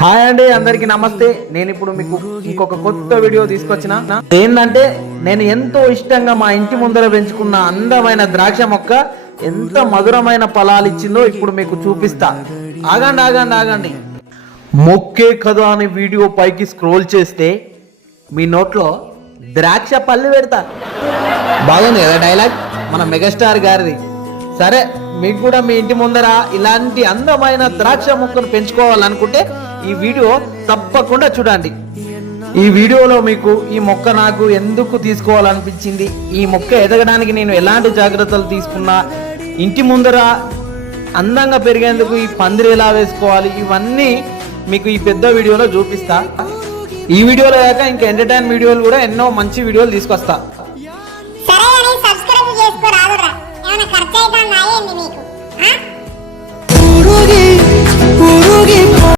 Hi అండి, అందరికీ నమస్తే. నేను ఇప్పుడు మీకు ఇంకొక కొత్త వీడియో తీసుకొచ్చిన. ఏంటంటే నేను ఎంతో ఇష్టంగా మా ఇంటి ముందర పెంచుకున్న అందమైన ద్రాక్ష మొక్క ఎంత మధురమైన ఫలాలు ఇచ్చిందో ఇప్పుడు మీకు చూపిస్తా. ఆగండి ఆగండి ఆగండి. మొక్కే కదా అని వీడియో పైకి స్క్రోల్ చేస్తే మీ నోట్లో ద్రాక్ష పళ్ళు పెడతా. బాగుంది కదా డైలాగ్, మన మెగాస్టార్ గారిది. సరే, మీకు కూడా మీ ఇంటి ముందర ఇలాంటి అందమైన ద్రాక్ష మొక్కను పెంచుకోవాలనుకుంటే ఈ వీడియో తప్పకుండా చూడండి. ఈ వీడియోలో మీకు ఈ మొక్క నాకు ఎందుకు తీసుకోవాలనిపించింది, ఈ మొక్క ఎదగడానికి నేను ఎలాంటి జాగ్రత్తలు తీసుకున్నా, ఇంటి ముందర అందంగా పెరిగేందుకు ఈ పందిరి ఎలా వేసుకోవాలి, ఇవన్నీ మీకు ఈ పెద్ద వీడియోలో చూపిస్తా. ఈ వీడియోలో కాక ఇంకా ఎంటర్టైన్ వీడియోలు కూడా ఎన్నో మంచి వీడియోలు తీసుకొస్తా.